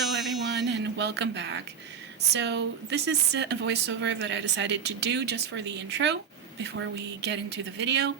Hello everyone and welcome back. So this is a voiceover that I decided to do just for the intro before we get into the video.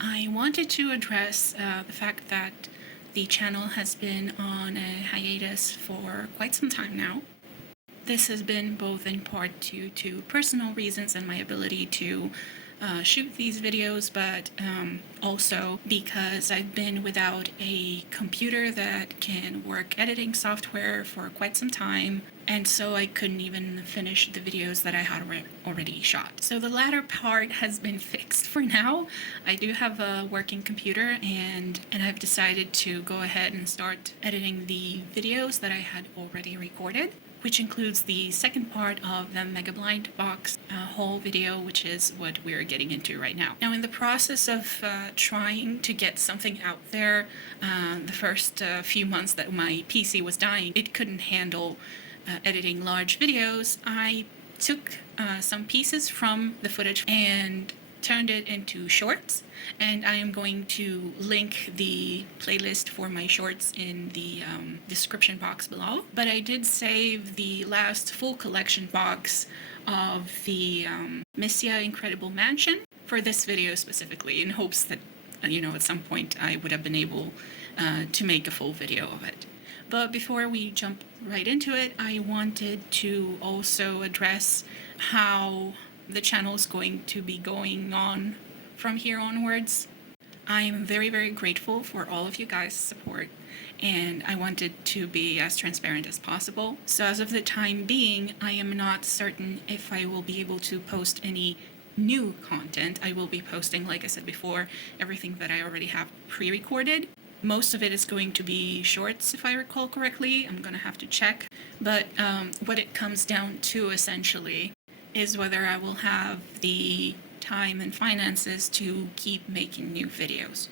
I wanted to address the fact that the channel has been on a hiatus for quite some time now. This has been both in part due to personal reasons and my ability to shoot these videos, but also because I've been without a computer that can work editing software for quite some time, and so I couldn't even finish the videos that I had already shot. So the latter part has been fixed for now. I do have a working computer, and I've decided to go ahead and start editing the videos that I had already recorded, which includes the second part of the Mega Blind Box haul video, which is what we're getting into right now. Now, in the process of trying to get something out there, the first few months that my PC was dying, it couldn't handle editing large videos. I took some pieces from the footage and turned it into shorts, and I am going to link the playlist for my shorts in the description box below. But I did save the last full collection box of the MISYA Incredible Mansion for this video specifically, in hopes that, at some point I would have been able to make a full video of it. But before we jump right into it, I wanted to also address how the channel is going to be going on from here onwards. I am very, very grateful for all of you guys' support, and I wanted to be as transparent as possible. So as of the time being, I am not certain if I will be able to post any new content. I will be posting, like I said before, everything that I already have pre-recorded. Most of it is going to be shorts, if I recall correctly. I'm gonna have to check. But what it comes down to essentially is whether I will have the time and finances to keep making new videos.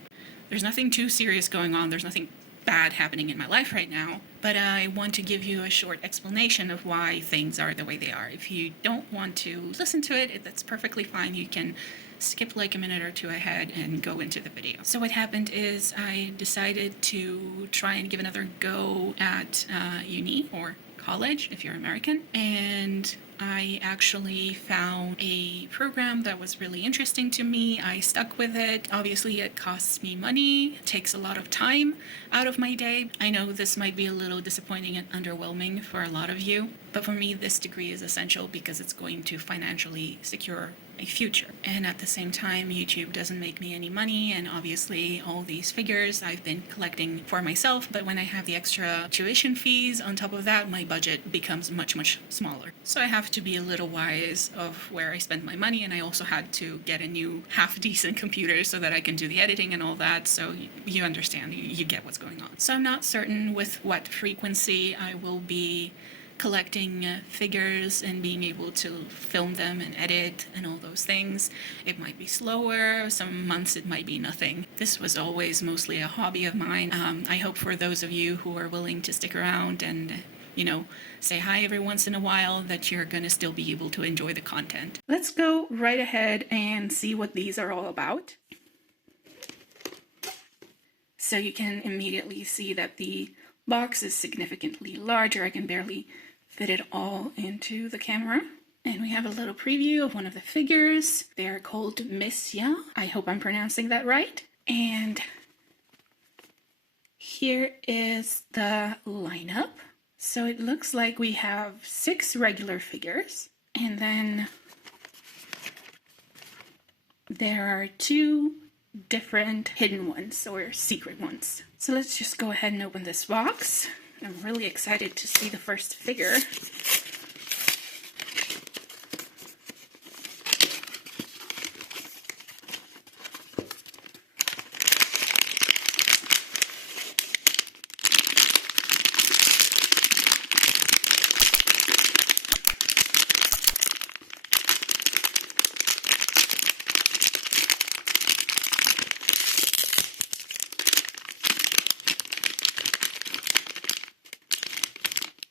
There's nothing too serious going on. There's nothing bad happening in my life right now, but I want to give you a short explanation of why things are the way they are. If you don't want to listen to it, that's perfectly fine. You can skip like a minute or two ahead and go into the video. So what happened is I decided to try and give another go at uni or college if you're American, and I actually found a program that was really interesting to me. I stuck with it. Obviously, it costs me money. It takes a lot of time out of my day. I know this might be a little disappointing and underwhelming for a lot of you, but for me, this degree is essential because it's going to financially secure a future. And at the same time, YouTube doesn't make me any money, and obviously all these figures I've been collecting for myself, but when I have the extra tuition fees on top of that, my budget becomes much, much smaller. So I have to be a little wise of where I spend my money, and I also had to get a new half-decent computer so that I can do the editing and all that, so you understand, you get what's going on. So I'm not certain with what frequency I will be collecting figures and being able to film them and edit and all those things. It might be slower, some months it might be nothing. This was always mostly a hobby of mine. I hope for those of you who are willing to stick around and say hi every once in a while that you're gonna still be able to enjoy the content. Let's go right ahead and see what these are all about. So you can immediately see that the box is significantly larger. I can barely fit it all into the camera. And we have a little preview of one of the figures. They're called MISYA. I hope I'm pronouncing that right. And here is the lineup. So it looks like we have 6 regular figures, and then there are 2 different hidden ones or secret ones. So let's just go ahead and open this box. I'm really excited to see the first figure.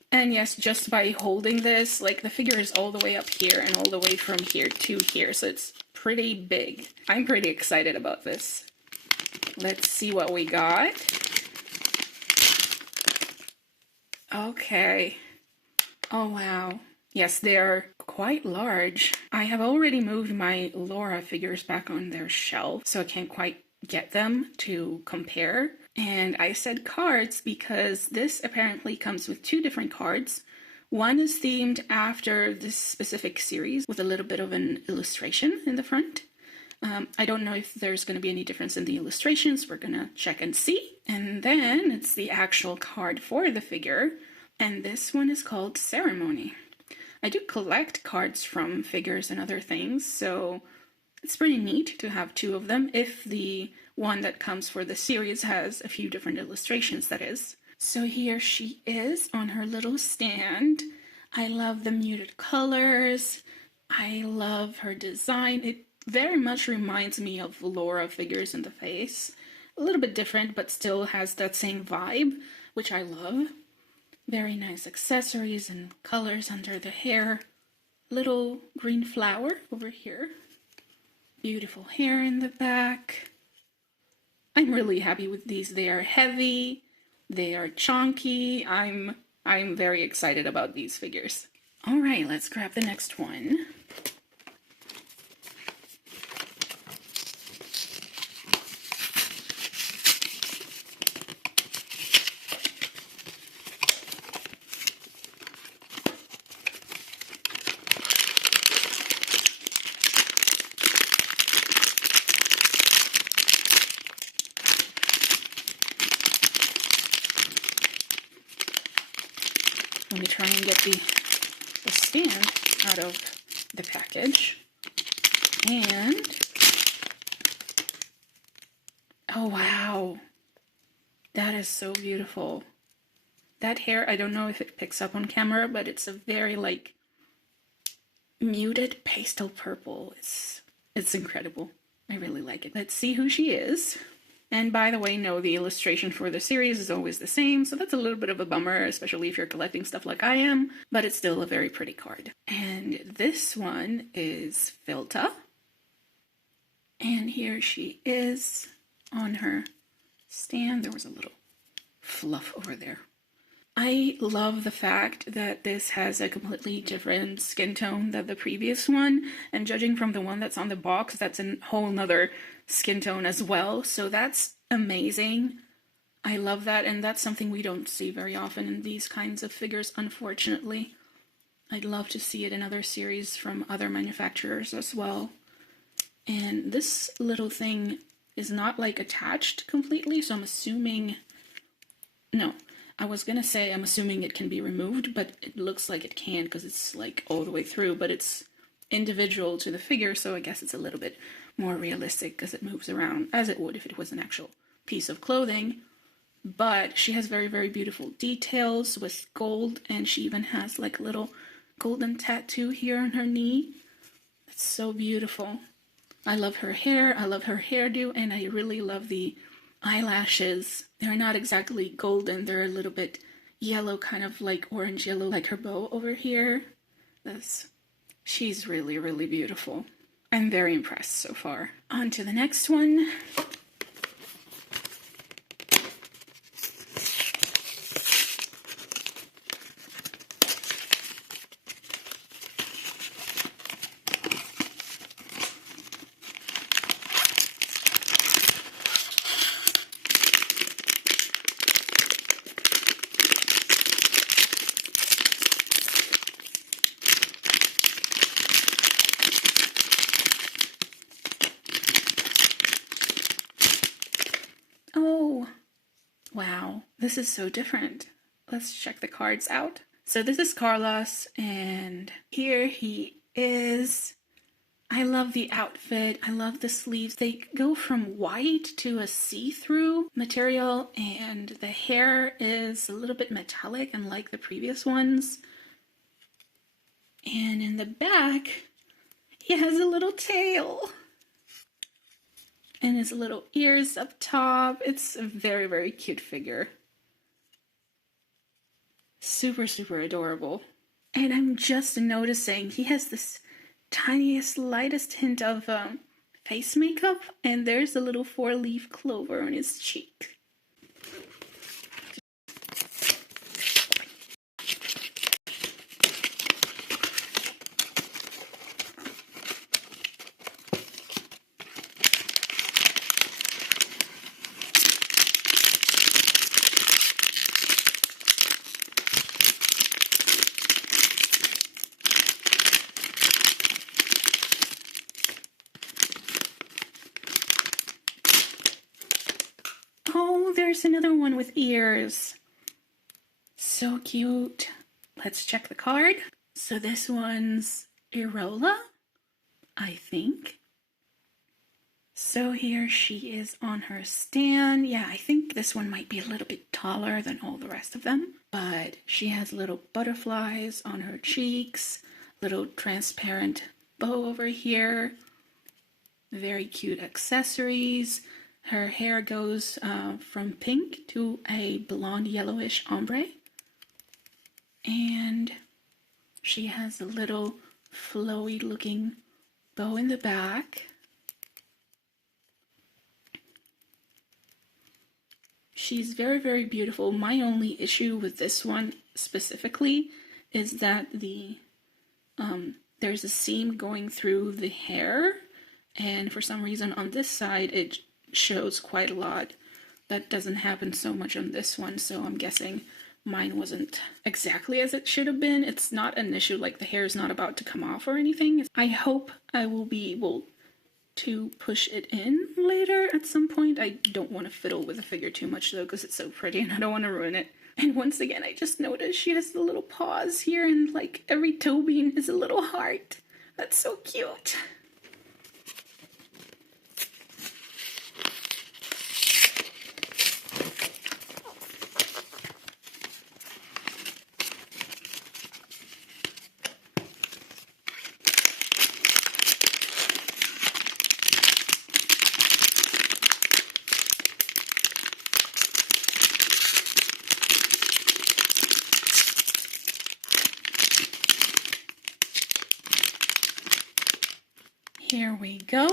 And yes, just by holding this, like the figure is all the way up here and all the way from here to here, so it's pretty big. I'm pretty excited about this. Let's see what we got. Okay. Oh, wow. Yes, they are quite large. I have already moved my Laura figures back on their shelf, so I can't quite get them to compare. And I said cards because this apparently comes with two different cards. One is themed after this specific series with a little bit of an illustration in the front. I don't know if there's going to be any difference in the illustrations. We're going to check and see. And then it's the actual card for the figure. And this one is called Ceremony. I do collect cards from figures and other things, so it's pretty neat to have two of them if the one that comes for the series has a few different illustrations, that is. So here she is on her little stand. I love the muted colors. I love her design. It very much reminds me of Laura figures in the face. A little bit different, but still has that same vibe, which I love. Very nice accessories and colors under the hair. Little green flower over here. Beautiful hair in the back. I'm really happy with these. They are heavy. They are chunky. I'm very excited about these figures. All right, let's grab the next one. Let me try and get the stand out of the package. And, oh wow, that is so beautiful. That hair, I don't know if it picks up on camera, but it's a very like muted pastel purple. It's incredible. I really like it. Let's see who she is. And by the way, no, the illustration for the series is always the same, so that's a little bit of a bummer, especially if you're collecting stuff like I am, but it's still a very pretty card. And this one is Filta. And here she is on her stand. There was a little fluff over there. I love the fact that this has a completely different skin tone than the previous one, and judging from the one that's on the box, that's a whole nother skin tone as well, so that's amazing. I love that, and that's something we don't see very often in these kinds of figures, unfortunately. I'd love to see it in other series from other manufacturers as well. And this little thing is not like attached completely, so I'm assuming... No, I was gonna say I'm assuming it can be removed, but it looks like it can because it's like all the way through, but it's individual to the figure, so I guess it's a little bit more realistic because it moves around as it would if it was an actual piece of clothing. But she has very, very beautiful details with gold, and she even has like a little golden tattoo here on her knee. It's so beautiful. I love her hair, I love her hairdo, and I really love the eyelashes. They're not exactly golden, they're a little bit yellow, kind of like orange yellow, like her bow over here. She's really, really beautiful. I'm very impressed so far. On to the next one. Oh, wow, this is so different. Let's check the cards out. So this is Carlos, and here he is. I love the outfit. I love the sleeves. They go from white to a see-through material, and the hair is a little bit metallic, unlike the previous ones. And in the back, he has a little tail. And his little ears up top. It's a very, very cute figure. Super, super adorable. And I'm just noticing he has this tiniest, lightest hint of face makeup, and there's a little 4-leaf clover on his cheek. there's another one with ears. So cute. Let's check the card. So this one's Irola, I think. So here she is on her stand. Yeah, I think this one might be a little bit taller than all the rest of them. But she has little butterflies on her cheeks, little transparent bow over here. Very cute accessories. Her hair goes from pink to a blonde yellowish ombre. And she has a little flowy looking bow in the back. She's very, very beautiful. My only issue with this one specifically is that there's a seam going through the hair, and for some reason on this side it shows quite a lot. That doesn't happen so much on this one, so I'm guessing mine wasn't exactly as it should have been. It's not an issue, like the hair is not about to come off or anything. I hope I will be able to push it in later at some point. I don't want to fiddle with the figure too much though, because it's so pretty and I don't want to ruin it. And once again, I just noticed she has the little paws here, and like every toe bean is a little heart. That's so cute. Here we go.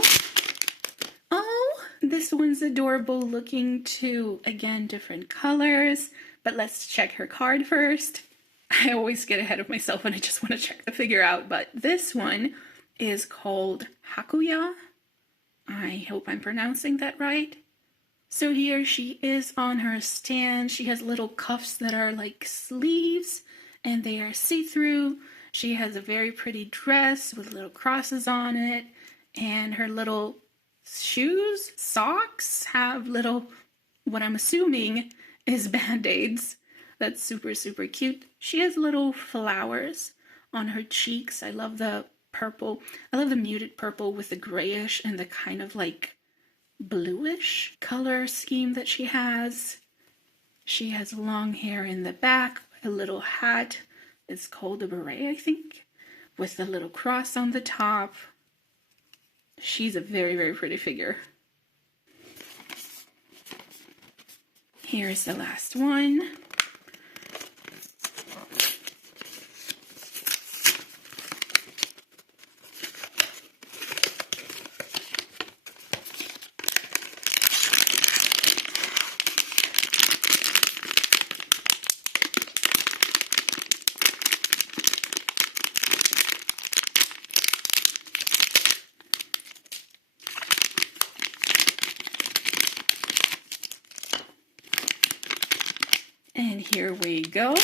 Oh, this one's adorable looking too. Again, different colors, but let's check her card first. I always get ahead of myself and I just want to check the figure out, but this one is called Hakuya. I hope I'm pronouncing that right. So here she is on her stand. She has little cuffs that are like sleeves and they are see-through. She has a very pretty dress with little crosses on it, and her little socks have little, what I'm assuming is band-aids. That's super, super cute. She has little flowers on her cheeks. I love the purple. I love the muted purple with the grayish and the kind of like bluish color scheme that she has. She has long hair in the back, a little hat. It's called a beret, I think, with the little cross on the top. She's a very, very pretty figure. Here's the last one. And here we go.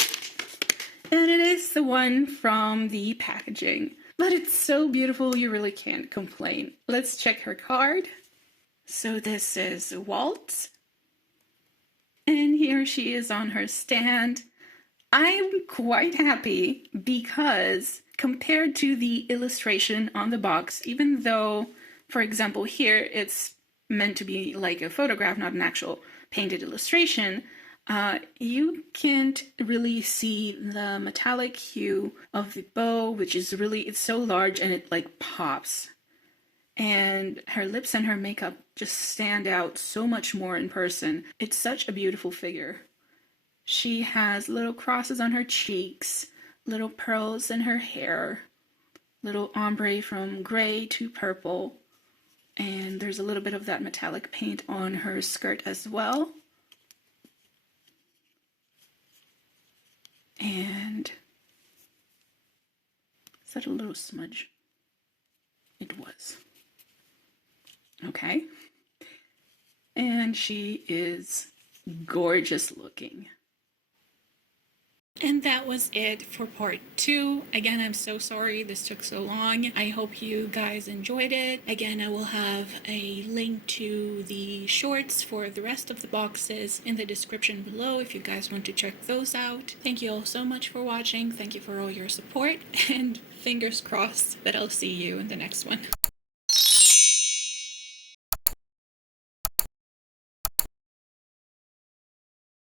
And it is the one from the packaging. But it's so beautiful, you really can't complain. Let's check her card. So this is Waltz. And here she is on her stand. I'm quite happy because compared to the illustration on the box, even though, for example, here it's meant to be like a photograph, not an actual painted illustration, you can't really see the metallic hue of the bow, which is really, it's so large and it like pops. And her lips and her makeup just stand out so much more in person. It's such a beautiful figure. She has little crosses on her cheeks, little pearls in her hair, little ombre from gray to purple, and there's a little bit of that metallic paint on her skirt as well. And is that a little smudge? It was. Okay. And she is gorgeous looking. And that was it for part 2. Again, I'm so sorry this took so long. I hope you guys enjoyed it. Again, I will have a link to the shorts for the rest of the boxes in the description below if you guys want to check those out. Thank you all so much for watching. Thank you for all your support, and fingers crossed that I'll see you in the next one.